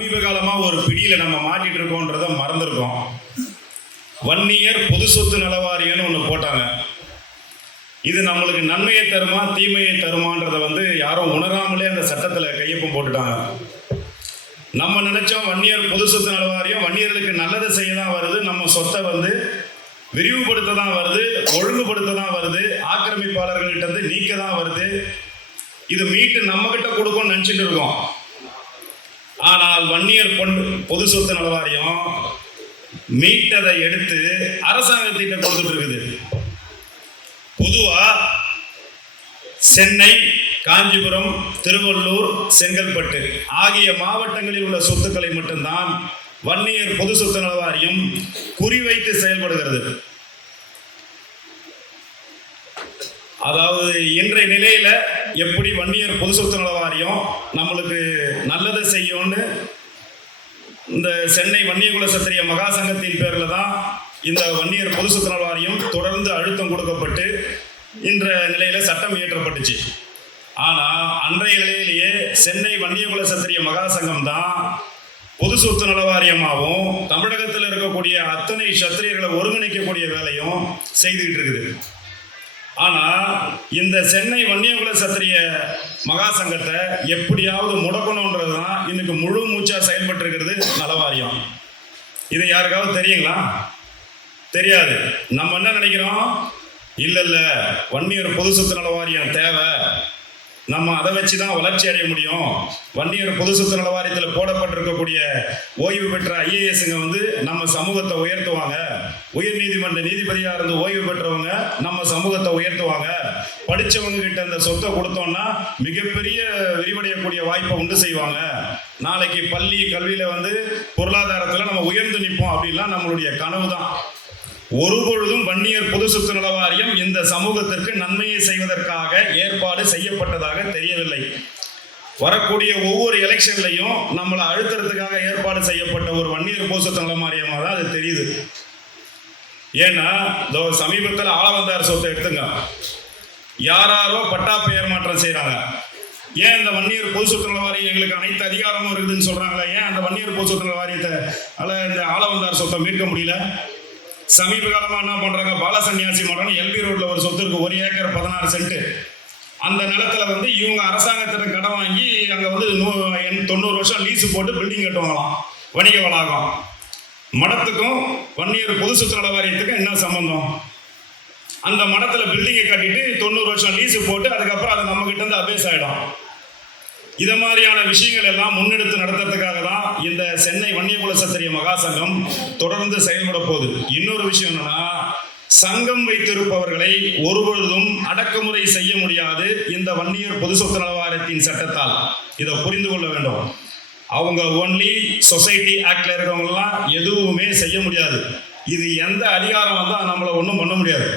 சமீப காலமா ஒரு பிடியில நம்ம மாட்டிட்டு இருக்கோன்றத மறந்துருக்கோம் வன்னியர் பொது சொத்து நலவாரியன்னு ஒன்று போட்டாங்க. இது நம்மளுக்கு நன்மையை தருமா தீமையை தருமான்றத வந்து யாரும் உணராமலே அந்த சட்டத்தில் கையொப்பம் போட்டுட்டாங்க. நம்ம நினைச்சோம் வன்னியர் பொது சொத்து நலவாரியம் வன்னியர்களுக்கு நல்லதை செய்ய தான் வருது நம்ம சொத்தை வந்து விரிவுபடுத்த தான் வருது ஒழுங்குபடுத்த தான் வருது ஆக்கிரமிப்பாளர்கள்ட்ட இருந்து நீக்க தான் வருது. இது மீட்டு நம்ம கிட்ட கொடுக்கும்னு நினச்சிட்டு இருக்கோம். ஆனால் வன்னியர் பொன் பொது சொத்து நலவாரியம் மீட்டதை எடுத்து அரசாங்கத்திட்ட கொடுத்துட்டு இருக்குது பொதுவா சென்னை காஞ்சிபுரம் திருவள்ளூர் செங்கல்பட்டு ஆகிய மாவட்டங்களில் உள்ள சொத்துக்களை மட்டும்தான் வன்னியர் பொது சொத்து நல வாரியம் குறிவைத்து செயல்படுகிறது. அதாவது இன்றைய நிலையில எப்படி வன்னியர் பொது சொத்து நல வாரியம் நம்மளுக்கு நல்லதை செய்யும்னு இந்த சென்னை வன்னியகுல சத்திரிய மகா சங்கத்தின் பேரில் தான் இந்த வன்னியர் பொது சொத்து நல வாரியம் தொடர்ந்து அழுத்தம் கொடுக்கப்பட்டு இன்ற நிலையில் சட்டம் இயற்றப்பட்டுச்சு. ஆனால் அன்றைய நிலையிலேயே சென்னை வன்னியகுல சத்திரிய மகா சங்கம் தான் பொது சொத்து நல வாரியமாகவும் தமிழகத்தில் இருக்கக்கூடிய அத்தனை சத்திரியர்களை ஒருங்கிணைக்கக்கூடிய வேலையும் செய்துகிட்டு இருக்குது. ஆனா இந்த சென்னை வன்னியகுல சத்திரிய மகா சங்கத்தை எப்படியாவது முடக்கணுன்றது தான் இன்னைக்கு முழு மூச்சா செயல்பட்டு இருக்கிறது நலவாரியம். இது யாருக்காவது தெரியுங்களா? தெரியாது. நம்ம என்ன நினைக்கிறோம்? இல்ல இல்ல வன்னியர் பொது சொத்து நலவாரியம் தேவை. நம்ம அதை வச்சு தான் வளர்ச்சி அடைய முடியும். வன்னியர் பொது சொத்து நலவாரியத்தில் போடப்பட்டிருக்கக்கூடிய ஓய்வு பெற்ற ஐஏஎஸ்ங்க வந்து நம்ம சமூகத்தை உயர்த்துவாங்க. உயர் நீதிமன்ற நீதிபதியாக இருந்து ஓய்வு பெற்றவங்க நம்ம சமூகத்தை உயர்த்துவாங்க. படிச்சவங்க கிட்ட அந்த சொத்தை கொடுத்தோம்னா மிகப்பெரிய விரிவடையக்கூடிய வாய்ப்பை உண்டு செய்வாங்க. நாளைக்கு பள்ளி கல்வியில் வந்து பொருளாதாரத்தில் நம்ம உயர்ந்து நிற்போம் அப்படின்லாம் நம்மளுடைய கனவு தான். ஒருபொழுதும் வன்னியர் பொது சொத்து நல வாரியம் இந்த சமூகத்திற்கு நன்மையை செய்வதற்காக ஏற்பாடு செய்யப்பட்டதாக தெரியவில்லை. வரக்கூடிய ஒவ்வொரு எலெக்ஷன்லையும் நம்மளை அழுத்துறதுக்காக ஏற்பாடு செய்யப்பட்ட ஒரு வன்னியர் பொது சொத்து நல வாரியமாக தான் அது தெரியுது. ஏன்னா இதோ சமீபத்தில் ஆளவந்தார் சொத்தை எடுத்துங்க. யாராரோ பட்டா பெயர் மாற்றம் செய்கிறாங்க ஏன் இந்த வன்னியர் பொது சொத்து வாரியம் எங்களுக்கு அனைத்து அதிகாரமும் இருக்குதுன்னு சொல்கிறாங்க ஏன் அந்த வன்னியர் பொது சொத்து வாரியத்தை அல்ல இந்த ஆளவந்தார் சொத்தை மீட்க முடியல? சமீப காலமாக என்ன பண்ணுறாங்க பாலசன்னியாசி மடம் எல்பி ரோட்டில் ஒரு சொத்து இருக்குது ஒரு ஏக்கர் பதினாறு சென்ட் அந்த நிலத்துல வந்து இவங்க அரசாங்கத்திட்ட கடன் வாங்கி அங்கே வந்து நூ- எண் தொண்ணூறு வருஷம் லீஸு போட்டு பில்டிங் கட்டுவாங்களாம். வணிக வளாகம். மடத்துக்கும் வன்னியர் பொது சுற்றுலா வாரியத்துக்கும் என்ன சம்பந்தம்? அந்த மடத்துல பில்டிங்கை கட்டிட்டு தொண்ணூறு வருஷம் லீஸ் போட்டு அதுக்கப்புறம் அது நம்ம கிட்ட இருந்து அபேஸ் ஆயிடும். இது மாதிரியான விஷயங்கள் எல்லாம் முன்னெடுத்து நடத்துறதுக்காக தான் இந்த சென்னை வன்னியகுல சத்திரிய மகா சங்கம் தொடர்ந்து செயல்பட போகுது. இன்னொரு விஷயம் என்னன்னா சங்கம் வைத்திருப்பவர்களை ஒருபொழுதும் அடக்குமுறை செய்ய முடியாது இந்த வன்னியர் பொது சொத்து நலவாரியத்தின் சட்டத்தால். இதை புரிந்து கொள்ள வேண்டும். அவங்க ஒன்லி சொசைட்டி ஆக்டில் இருக்கிறவங்கலாம் எதுவுமே செய்ய முடியாது. இது எந்த அதிகாரம் வந்தால் நம்மளை ஒன்றும் பண்ண முடியாது.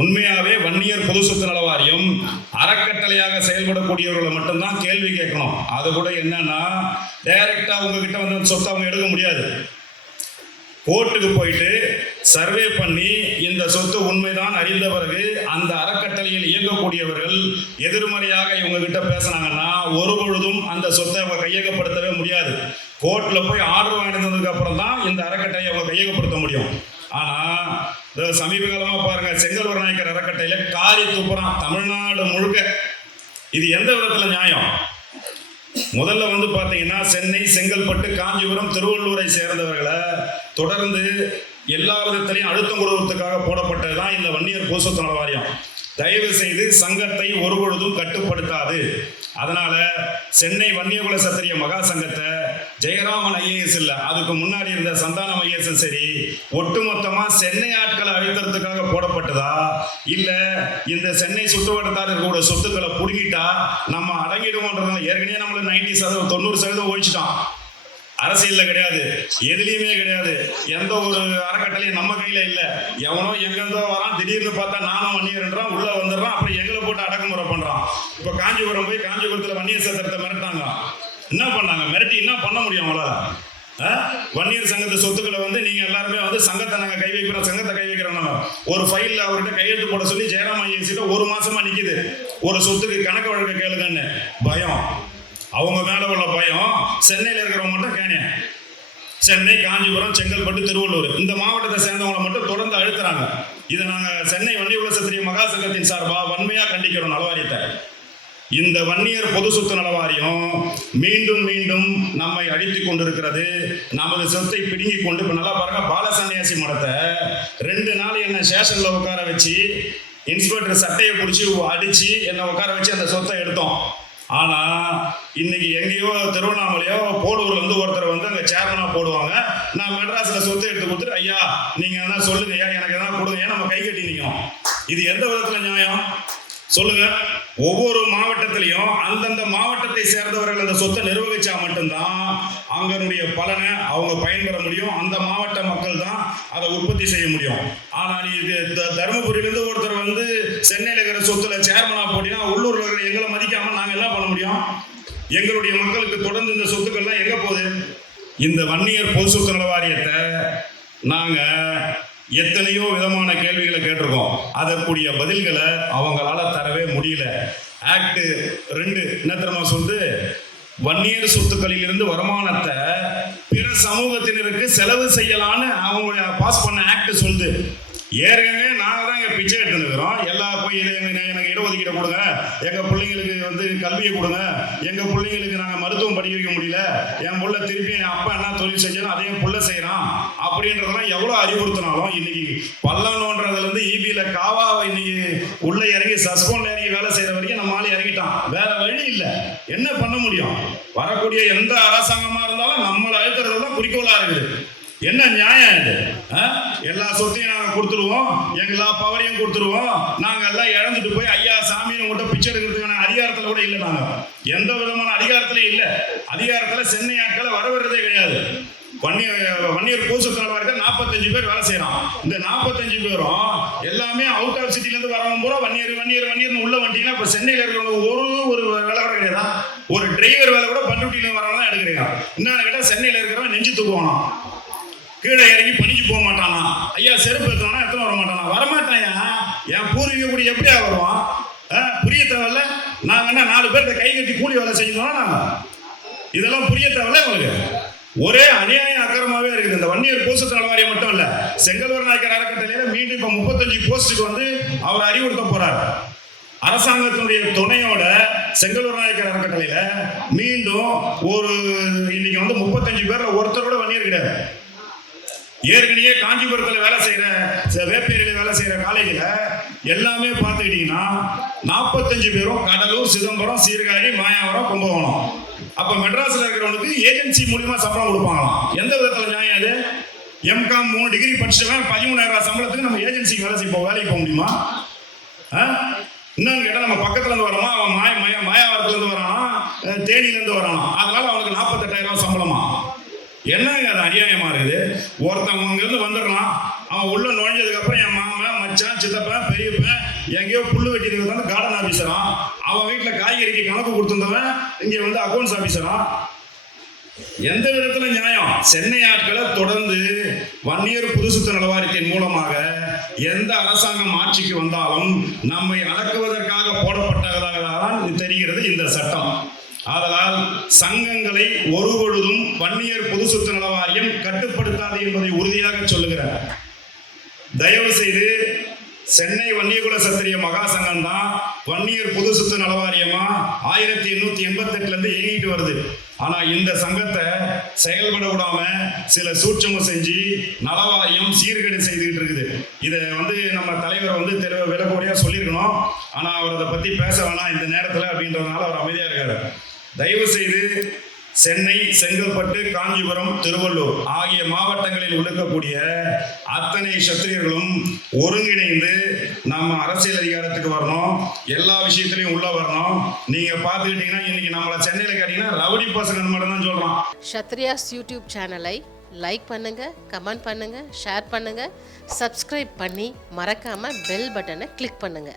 உண்மையாவே வன்னியர் பொது சொத்து நல வாரியம் அறக்கட்டளையாக செயல்படக்கூடியவர்களை மட்டும்தான் கேள்வி கேட்கணும். அது கூட என்னன்னா டைரக்டா உங்ககிட்ட வந்து அந்த சொத்தை அவங்க எடுக்க முடியாது. கோர்ட்டுக்கு போயிட்டு சர்வே பண்ணி இந்த சொத்து உண்மைதான் அறிந்த பிறகு அந்த அறக்கட்டளையில் இயங்கக்கூடியவர்கள் எதிர்மறையாக இவங்க கிட்ட பேசுனாங்கன்னா ஒரு பொழுதும் அந்த சொத்தை அவங்க கையகப்படுத்தவே முடியாது. கோர்ட்ல போய் ஆர்டர் வாங்கினதுக்கு அப்புறம் தான் இந்த அறக்கட்டளை அவங்க கையகப்படுத்த முடியும். ஆனா சமீப காலமா பாருங்க செங்கல்வர் நாயக்கர் அறக்கட்டையில காரி துப்புறான் தமிழ்நாடு முழுக்க. இது எந்த விதத்துல நியாயம்? முதல்ல வந்து பாத்தீங்கன்னா சென்னை செங்கல்பட்டு காஞ்சிபுரம் திருவள்ளூரை சேர்ந்தவர்களை தொடர்ந்து எல்லா விதத்திலையும் அழுத்தம் கொடுவதற்காக போடப்பட்டது தான் இந்த வன்னியர் போசத்து வாரியம். தயவு செய்து சங்கத்தை ஒருபொழுதும் கட்டுப்படுத்தாது. அதனால சென்னை வன்னியகுல சத்திரிய மகா சங்கத்தை ஜெயராமன் ஐஏஎஸ் இல்லை அதுக்கு முன்னாடி இருந்த சந்தானம் ஐஏஎஸ் சரி ஒட்டுமொத்தமா சென்னை ஆட்களை அழிக்கிறதுக்காக போடப்பட்டதா? இல்ல இந்த சென்னை சுற்றுவட்டத்தார் இருக்கக்கூடிய சொத்துக்களை புடுங்கிட்டா நம்ம அடங்கிடுவோன்றதுனால ஏற்கனவே நம்மள நைன்டி சதவீதம் தொண்ணூறு சதவீதம் ஒழிச்சிட்டோம் அரசியல்ல கிடையாது. எதுலயுமே கிடையாது. எந்த ஒரு அறக்கட்டளையும் நம்ம கையில இல்ல. எவனோ எங்கெந்தோ வரான் திடீர்னு பார்த்தா நானும் வன்னியர்ன்றான் உள்ள வந்துடுறான் அப்புறம் எங்களை போட்டு அடக்குமுறை பண்றான். இப்ப காஞ்சிபுரம் போய் காஞ்சிபுரத்துல வன்னியர் சத்திரத்தை மிரட்டாங்க என்ன பண்ணாங்க? மிரட்டி என்ன பண்ண முடியும் அவங்களால ஆ? வன்னியர் சங்கத்து சொத்துக்களை வந்து நீங்க எல்லாருமே வந்து சங்கத்தை நாங்க கை வைக்கிறோம் சங்கத்தை கை வைக்கிறோம் நாங்க ஒரு ஃபைல்ல அவர்கிட்ட கையெழுத்து போட சொல்லி ஜெயராம் ஐயன் ஒரு மாசமா நிக்குது. ஒரு சொத்துக்கு கணக்கு வழக்க கேளுங்கன்னு. பயம். அவங்க மேல உள்ள பயம். சென்னையில் இருக்கிறவங்க மட்டும் கேணியன் சென்னை காஞ்சிபுரம் செங்கல்பட்டு திருவள்ளூர் இந்த மாவட்டத்தை சேர்ந்தவங்களை மட்டும் தொடர்ந்து அழுத்துறாங்க. இதை நாங்கள் சென்னை வண்டி சத்திரிய மகா சங்கத்தின் சார்பாக வன்மையாக கண்டிக்கிறோம் நலவாரியத்தை. இந்த வன்னியர் பொது சொத்து நலவாரியம் மீண்டும் மீண்டும் நம்மை அழித்து கொண்டிருக்கிறது. நமது சொத்தை பிடுங்கி கொண்டு இப்போ நல்லா பாருங்க பாலசன்னியாசி மடத்தை ரெண்டு நாள் என்ன ஸ்டேஷன்ல உட்கார வச்சு இன்ஸ்பெக்டர் சட்டையை பிடிச்சி அடிச்சு என்னை உட்கார வச்சு அந்த சொத்தை எடுத்தோம். ஆனா இன்னைக்கு எங்கேயோ திருவண்ணாமலையோ போடூர்ல இருந்து ஒருத்தர் வந்து அங்க சேர்மனா போடுவாங்க. நான் மெட்ராஸ்ல சொத்தை எடுத்து கொடுத்துட்டு ஐயா நீங்க என்ன சொல்லுங்க ஐயா எனக்கு எதனா கொடுங்க ஏன் நம்ம கை கட்டி நிற்கும் இது எந்த விதத்துல நியாயம்? சொல்லுங்க. ஒவ்வொரு மாவட்டத்திலையும் அந்தந்த மாவட்டத்தை சேர்ந்தவர்கள் அந்த சொத்தை நிர்வகிச்சா மட்டும்தான் அங்கனுடைய பலனை அவங்க பயன்பெற முடியும். அந்த மாவட்ட மக்கள் தான் அதை உற்பத்தி செய்ய முடியும். ஆனால் இது த- தருமபுரியிலிருந்து ஒருத்தர் வந்து சென்னையில் இருக்கிற சொத்துல சேர்மனா போட்டினா உள்ளூர்ல இருக்கிற எங்களை மதிக்காம நாங்க என்ன பண்ண முடியும்? எங்களுடைய மக்களுக்கு தொடர்ந்து இந்த சொத்துக்கள்லாம் எங்க போகுது? இந்த வன்னியர் பொது சொத்து நல வாரியத்தை நாங்கள் எத்தனையோ விதமான கேள்விகளை கேட்டிருக்கோம். அதற்குரிய பதில்களை அவங்களால தரவே முடியல. ஆக்ட் ரெண்டு என்ன தெரியுமா சொல்லுது வன்னியர் சொத்துக்களில் இருந்து வருமானத்தை பிற சமூகத்தினருக்கு செலவு செய்யலான்னு அவங்க பாஸ் பண்ண ஆக்ட் சொல்லுது. ஏற்கனவே நாங்கள் தான் இங்கே பிச்சை எடுத்துருக்கிறோம் எல்லா போய் எனக்கு இடஒதுக்கீடு கொடுங்க. எங்கள் பிள்ளைங்களுக்கு வந்து கல்வியை கொடுங்க. எங்கள் பிள்ளைங்களுக்கு நாங்கள் மருத்துவம் படிக்க வைக்க முடியல. என் பிள்ளை திருப்பி என் அப்பா என்ன தொழில் செஞ்சாலும் அதையும் புள்ள செய்கிறான் அப்படின்றதெல்லாம் எவ்வளோ அறிவுறுத்தினாலும் இன்னைக்கு பல்லவனோன்றதுலேருந்து இபியில் காவாவை இன்னைக்கு உள்ளே இறங்கி சஸ்பெண்ட் இறங்கி வேலை செய்கிற வரைக்கும் நம்ம ஆள் இறங்கிட்டான். வேற வழி இல்லை. என்ன பண்ண முடியும்? வரக்கூடிய எந்த அரசாங்கமாக இருந்தாலும் நம்மளை அழுத்துறது தான் குறிக்கோளாக இருக்குது. என்ன நியாயம் இது? ஆ? எல்லா சொத்தையும் நாங்க கொடுத்துருவோம். எல்லா பவரையும் கொடுத்துருவோம். நாங்க எல்லாம் இழந்துட்டு போய் ஐயா சாமின்னு உங்கள்கிட்ட பிச்சை எடுக்கிறதுக்கான அதிகாரத்துல கூட இல்லை நாங்க. எந்த விதமான அதிகாரத்திலையும் இல்லை. அதிகாரத்துல சென்னை ஆட்களை வரவிடுறதே கிடையாது. வன்னியர் வன்னியர் பூசத்தால் நாற்பத்தஞ்சு பேர் வேலை செய்யறான். இந்த நாற்பத்தஞ்சு பேரும் எல்லாமே அவுட் ஆஃப் சிட்டில இருந்து வரவங்க பூரா வன்னியர் வன்னியர் வன்னியர்னு உள்ள வண்டிங்கன்னா இப்ப சென்னையில இருக்கிறவங்க ஒரு ஒரு வேலை கூட கிடையாது? ஒரு டிரைவர் வேலை கூட பண்ருட்டியில வரவங்க தான் எடுக்கிறீங்க. என்னன்னு கேட்டா சென்னையில இருக்கிறவன் நெஞ்சு தூக்குவானா கீழே இறங்கி பணிக்கு போக மாட்டானா? ஐயா செருப்பு எடுத்தவனா எத்தனை வர மாட்டானா? வரமாட்டாயா என் பூர்வீக கூட எப்படியா வருவான்? புரிய தேவையில்ல. நாங்க என்ன நாலு பேர்த்த கை கட்டி கூலி வேலை செய்யணும் நாங்க? இதெல்லாம் புரிய தேவையில்ல உங்களுக்கு. ஒரே அநியாயம் அக்கிரமாவே இருக்குது. இந்த வன்னியர் போஸ்ட் வாரியம் மட்டும் இல்ல செங்கல்வர் நாயக்கர் அறக்கட்டளையில மீண்டும் இப்ப முப்பத்தஞ்சு போஸ்ட்டுக்கு வந்து அவர் அறிவுறுத்த போறார். அரசாங்கத்தினுடைய துணையோட செங்கல்வர் நாயக்கர் அறக்கட்டளையில மீண்டும் ஒரு இன்னைக்கு வந்து முப்பத்தஞ்சு பேர்ல ஒருத்தர் கூட வன்னியர் கிடையாது. ஏற்கனவே காஞ்சிபுரத்தில் வேலை செய்கிற வேப்பேரியில் வேலை செய்கிற காலேஜில் எல்லாமே பார்த்துக்கிட்டிங்கன்னா நாற்பத்தஞ்சு பேரும் கடலூர் சிதம்பரம் சீர்காழி மாயாவரம் கும்பகோணம். அப்போ மெட்ராஸில் இருக்கிறவனுக்கு ஏஜென்சி மூலியமா சம்பளம் கொடுப்பாங்களாம். எந்த விதத்தில் நியாயம் அது? எம்காம் மூணு டிகிரி படிச்சவன் பதிமூணாயிரம் ரூபாய் சம்பளத்துக்கு நம்ம ஏஜென்சிக்கு வேலை செய்ய வேலைக்கு போக முடியுமா? இன்னொன்னு கேட்டால் நம்ம பக்கத்துல இருந்து வரோமா அவன் மாய மாய மாயாவரத்துல இருந்து வரானா அஹ் தேனியில இருந்து வரானா அதனால அவனுக்கு நாற்பத்தெட்டாயிரம் ரூபாய் சம்பளமா என்னங்க அது அநியாயமா இருக்குது? ஒருத்தன் அங்கிருந்து வந்துடுறான். அவன் உள்ள நுழைஞ்சதுக்கு அப்புறம் என் மாமன் மச்சான் சித்தப்பன் பெரியப்பன் எங்கேயோ புல்லு வெட்டிட்டு வந்து கார்டன் ஆபீசரா அவன் வீட்டுல காய்கறிக்கு கணக்கு கொடுத்துருந்தவன் இங்க வந்து அக்கௌண்ட்ஸ் ஆபீசரா எந்த விதத்துல நியாயம்? சென்னை ஆட்களை தொடர்ந்து வன்னியர் புதுசுத்த நலவாரியத்தின் மூலமாக எந்த அரசாங்கம் ஆட்சிக்கு வந்தாலும் நம்மை அடக்குவதற்காக போடப்பட்டதாக தான் தெரிகிறது இந்த சட்டம். ஆதலால் சங்கங்களை ஒருபொழுதும் வன்னியர் பொதுசுத்த நலவாரியம் கட்டுப்படுத்தாது என்பதை உறுதியாக சொல்லுகிறார். தயவு செய்து சென்னை வன்னியகுல சத்திரிய மகா சங்கம் தான் வன்னியர் பொது சொத்து நலவாரியமா ஆயிரத்தி எண்ணூத்தி எண்பத்தி எட்டுல இருந்து இயங்கிட்டு வருது. ஆனா இந்த சங்கத்தை செயல்பட விடாம சில சூட்சமம் செஞ்சு நலவாரியம் சீர்கேடு செய்துகிட்டு இருக்குது. இதை வந்து நம்ம தலைவர் வந்து தெளிவ விலக்குறையா சொல்லியிருக்கணும். ஆனா அவர் அதை பத்தி பேச வேணாம் இந்த நேரத்துல அப்படின்றதுனால அவர் அமைதியா இருக்காரு. தயவு செய்து சென்னை செங்கல்பட்டு காஞ்சிபுரம் திருவள்ளூர் ஆகிய மாவட்டங்களில் ஒடுக்கக்கூடிய அத்தனை சத்திரியர்களும் ஒருங்கிணைந்து நம்ம அரசியல் அதிகாரத்துக்கு வரணும். எல்லா விஷயத்திலையும் உள்ள வரணும். நீங்க பாத்துக்கிட்டீங்கன்னா இன்னைக்கு நம்மள சென்னையில கேட்டீங்கன்னா ரவுடி பசங்க மட்டும் தான் சொல்றோம் ஷத்ரியாஸ் யூடியூப் சேனலை லைக் பண்ணுங்க கமெண்ட் பண்ணுங்க ஷேர் பண்ணுங்க சப்ஸ்கிரைப் பண்ணி மறக்காம பெல் பட்டனை கிளிக் பண்ணுங்க.